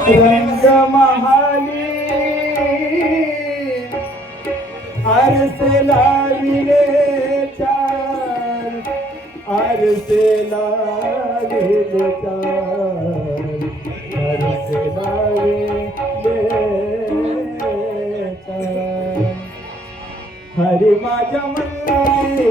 रंग महाली आरसे लाविले चार आरसे लाविले चार आरसे लाविले चार. हरि माझ्या मंदिरी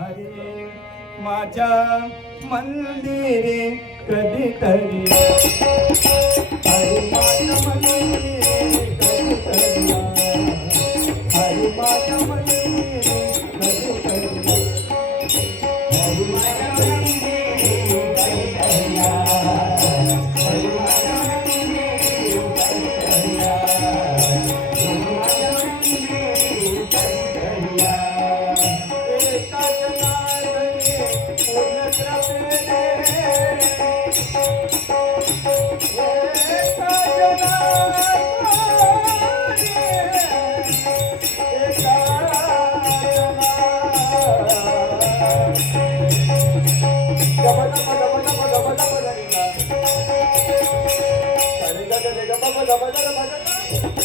हरी माझ्या मंदिरे कधीतरी हरी माझ्या मंदिरे বাজা বাজা বাজা